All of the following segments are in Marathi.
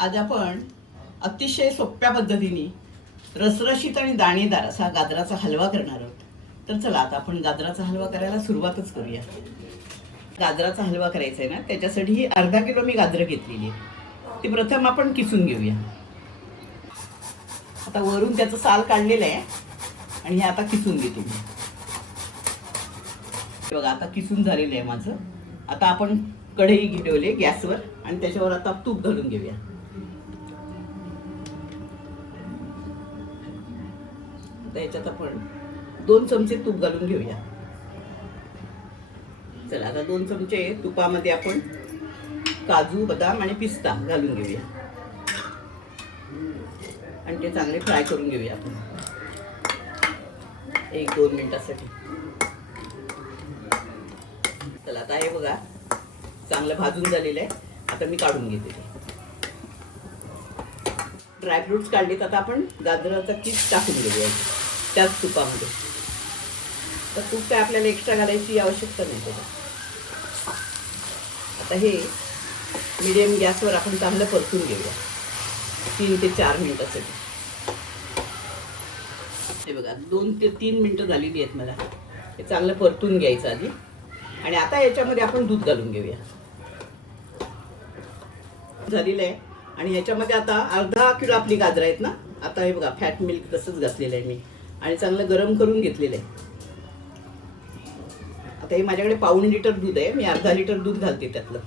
आज आपण अतिशय सोप्या पद्धतीने रसरशीत आणि दाणेदार असा गाजराचा हलवा करणार आहोत। तर चला आता आपण गाजराचा हलवा करायला सुरुवातच करूया। गाजराचा हलवा करायचा आहे ना, त्याच्यासाठी ही अर्धा किलो मी गाजरं घेतलेली आहे। ती प्रथम आपण किसून घेऊया। आता वरून त्याचं साल काढलेलं आहे आणि हे आता किसून घेतो मी। बघा आता किसून झालेलं आहे माझं। आता आपण कढई ठेवली गॅसवर आणि त्याच्यावर आता तूप घालून घेऊया। आता याच्यात आपण 2 चमचे तूप घालून घेऊया। चला आता 2 चमचे तुपामध्ये आपण काजू, बदाम आणि पिस्ता घालून घेऊया आणि ते चांगले फ्राय करून घेऊया आपण 1-2 मिनिटांसाठी। चला आता हे बघा चांगलं भाजून झालेलं आहे। आता मी काढून घेते ते। ड्रायफ्रुट्स काढलेत, आता आपण गाजराचा किस टाकून घेऊया त्याच तुपामध्ये। तर तूप काय आपल्याला एक्स्ट्रा घालायची आवश्यकता नाही त्याला। आता हे मीडियम गॅसवर आपण चांगलं परतून घेऊया 3 ते 4 मिनिटांसाठी। हे बघा 2 ते 3 मिनिटं झालेली आहेत मला। हे चांगलं परतून घ्यायचं आधी आणि आता याच्यामध्ये आपण दूध घालून घेऊया। झालेलं आहे आणि याच्यामध्ये आता अर्धा किलो आपली गाजरं आहेत ना। आता हे बघा फॅट मिल्क तसंच घातलेलं आहे मी आणि चांगलं गरम करून घेतलेलं आहे। आता हे माझ्याकडे 1.5 लिटर दूध आहे, मी अर्धा लिटर दूध घालते त्यातलं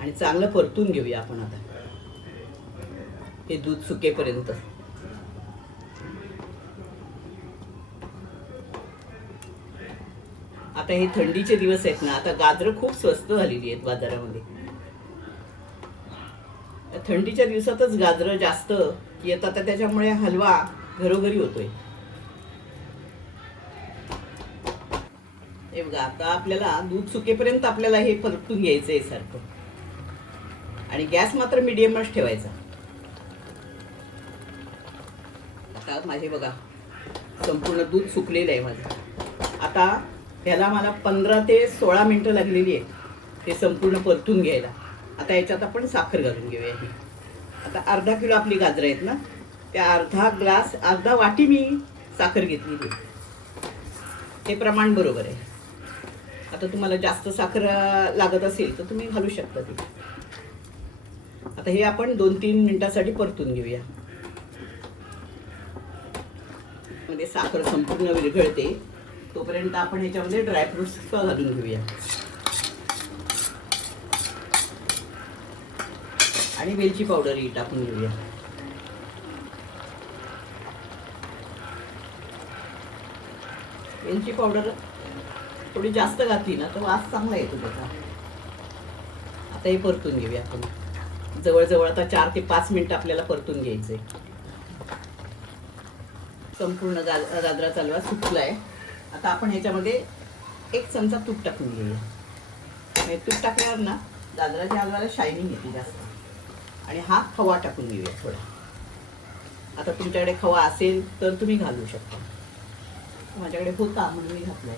आणि चांगलं परतून घेऊया आपण आता हे दूध सुकेपर्यंत। आता हे थंडीचे दिवस आहेत ना, आता गाजरं खूप स्वस्त झालेली आहेत बाजारामध्ये। थंडीच्या दिवसातच गाजरं जास्त येतात, त्याच्यामुळे हलवा घरोघरी होतोय। हे बघा आता आपल्याला दूध सुकेपर्यंत आपल्याला हे परतून घ्यायचं आहे सारखं आणि गॅस मात्र मीडियमच ठेवायचा। आता माझे बघा संपूर्ण दूध सुकलेलं आहे माझं। आता ह्याला मला 15 ते 16 मिनिटं लागलेली आहेत ते संपूर्ण परतून घ्यायला। आता याच्यात आपण साखर घालून घेऊया। ही आता अर्धा किलो आपली गाजरं आहेत ना, त्या अर्धा वाटी मी साखर घेतलेली आहे। हे प्रमाण बरोबर आहे। आता तुम्हाला जास्त साखर लागत असेल तर तुम्ही घालू शकता ती। आता हे आपण 2-3 मिनिटांसाठी परतून घेऊया। मध्ये साखर संपूर्ण विरघळते तोपर्यंत आपण ह्याच्यामध्ये ड्रायफ्रुट्स घालून घेऊया आणि वेलची पावडरही टाकून घेऊया। वेलची पावडर थोडी जास्त घातली ना तर वास चांगला येतो त्याचा। आता हे परतून घेऊया आपण जवळजवळ आता 4 ते 5 मिनिटं आपल्याला परतून घ्यायचंय। संपूर्ण गाजराचा हलवा सुकलाय। आता आपण ह्याच्यामध्ये 1 चमचा तूप टाकून घेऊया। तूप टाकल्यावर ना गाजराच्या हलव्याला शायनिंग येते जास्त आणि हा खवा टाकून घेऊया थोडा। आता तुमच्याकडे खवा असेल तर तुम्ही घालू शकता, माझ्याकडे होता म्हणून मी घातलाय।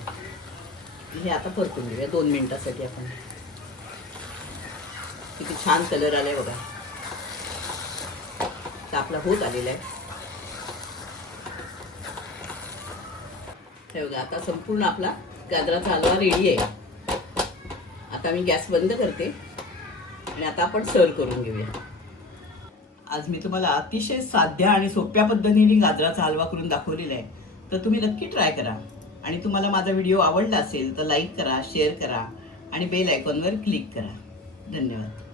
हे आता परतून घेऊया 2 मिनिटांसाठी आपण। किती छान कलर आलाय बघा। तर आपला होत आलेला आहे। हे बघा आता संपूर्ण आपला गाजराचा हलवा रेडी आहे। आता मी गॅस बंद करते आणि आता आपण सर्व करून घेऊया। आज मी तुम्हाला अतिशय साध्या आणि सोप्या पद्धतीने गाजराचा हलवा करून दाखवलेला आहे। तर तुम्ही नक्की ट्राय करा आणि तुम्हाला माझा व्हिडिओ आवडला असेल तर लाईक करा, शेअर करा आणि बेल आयकॉनवर क्लिक करा। धन्यवाद।